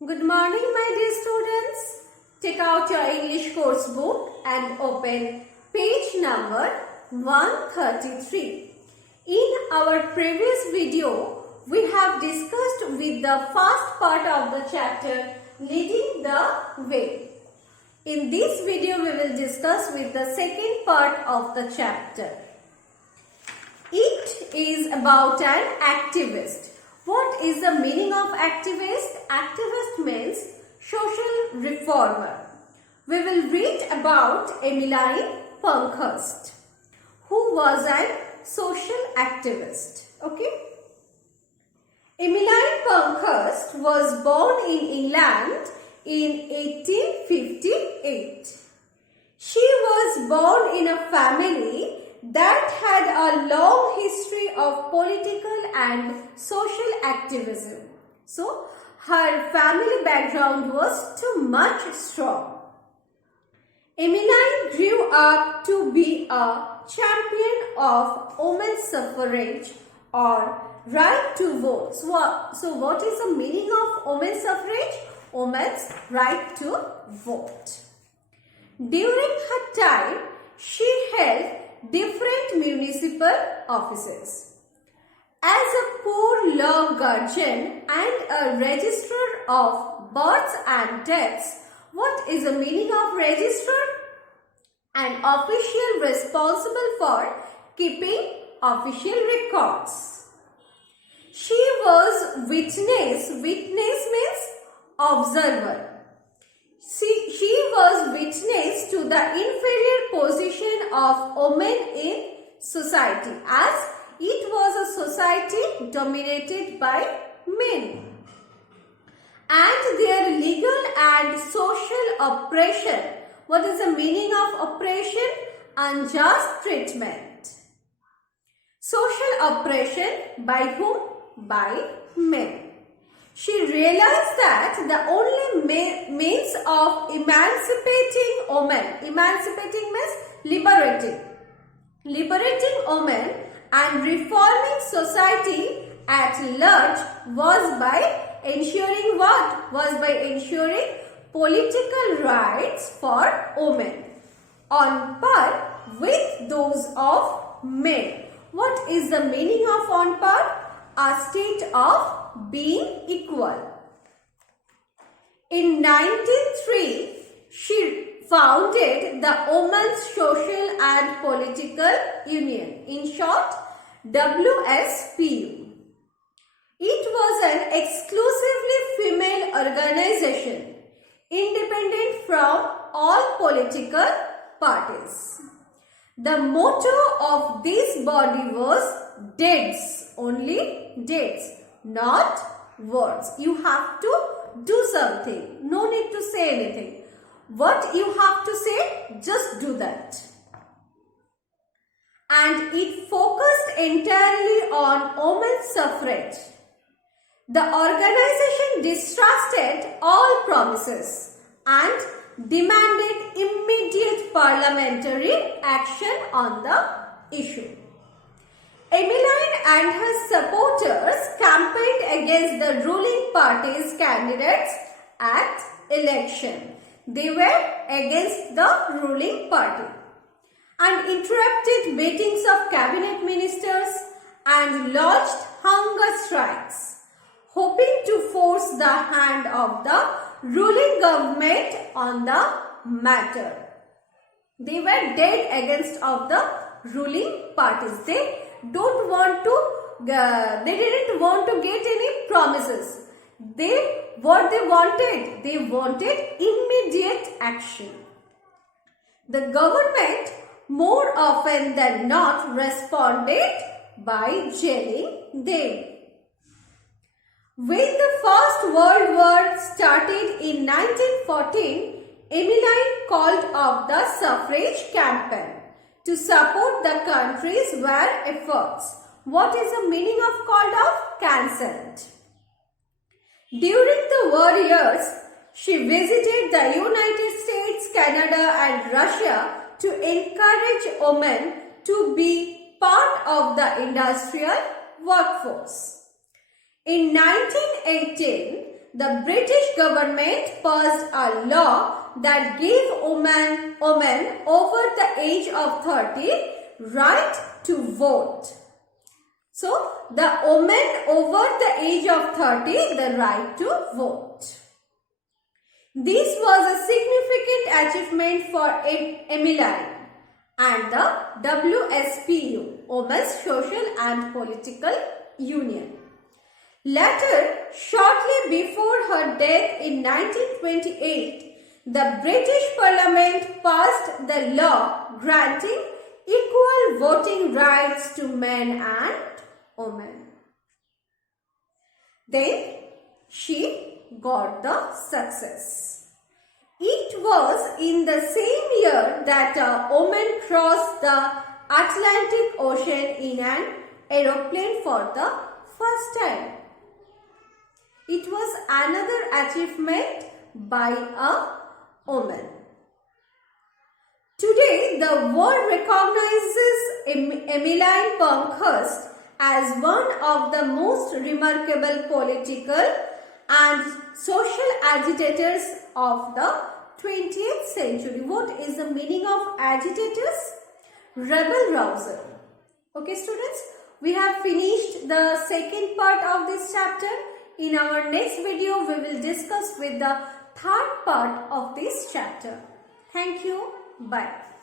Good morning, my dear students. Take out your English course book and open page number 133. In our previous video, we have discussed with the first part of the chapter, Leading the Way. In this video, we will discuss with the second part of the chapter. It is about an activist. What is the meaning of activist? Activist means social reformer. We will read about Emmeline Pankhurst, who was a social activist. Okay? Emmeline Pankhurst was born in England in 1858. She was born in a family that had a long history of political and social activism. So, her family background was too much strong. Emmeline grew up to be a champion of women's suffrage or right to vote. So what is the meaning of women's suffrage? Women's right to vote. During her time, she held different municipal offices. As a poor law guardian and a registrar of births and deaths, what is the meaning of registrar? An official responsible for keeping official records. She was witness. Witness means observer. She was witness to the inferior position of women in society, as it was a society dominated by men, and their legal and social oppression. What is the meaning of oppression? Unjust treatment. Social oppression by whom? By men. She realized that the only means of emancipating women, emancipating means liberating women and reforming society at large was by ensuring what? Was by ensuring political rights for women on par with those of men. What is the meaning of on par? A state of being equal. In 1903, she founded the Women's Social and Political Union, in short, WSPU. It was an exclusively female organization, independent from all political parties. The motto of this body was deeds, only deeds, not words. You have to do something. No need to say anything. What you have to say, just do that. And it focused entirely on women's suffrage. The organization distrusted all promises and demanded immediate parliamentary action on the issue. Emmeline and her supporters campaigned against the ruling party's candidates at election. They were against the ruling party and interrupted meetings of cabinet ministers and lodged hunger strikes, hoping to force the hand of the ruling government on the matter. They were dead against of the ruling parties. They didn't want to get any promises. What they wanted immediate action. The government more often than not responded by jailing them. When the First World War started in 1914, Emmeline called off the suffrage campaign to support the country's war efforts. What is the meaning of called off? Cancelled. During the war years, she visited the United States, Canada and Russia to encourage women to be part of the industrial workforce. In 1918, the British government passed a law that gave women over the age of 30 right to vote. So, the women over the age of 30, the right to vote. This was a significant achievement for Emmeline and the WSPU, Women's Social and Political Union. Later, shortly before her death in 1928, the British Parliament passed the law granting equal voting rights to men and women. Then she got the success. It was in the same year that a woman crossed the Atlantic Ocean in an aeroplane for the first time. It was another achievement by a woman. Today, the world recognizes Emmeline Pankhurst as one of the most remarkable political and social agitators of the 20th century. What is the meaning of agitators? Rebel rouser. Okay, students, we have finished the second part of this chapter. In our next video, we will discuss with the third part of this chapter. Thank you. Bye.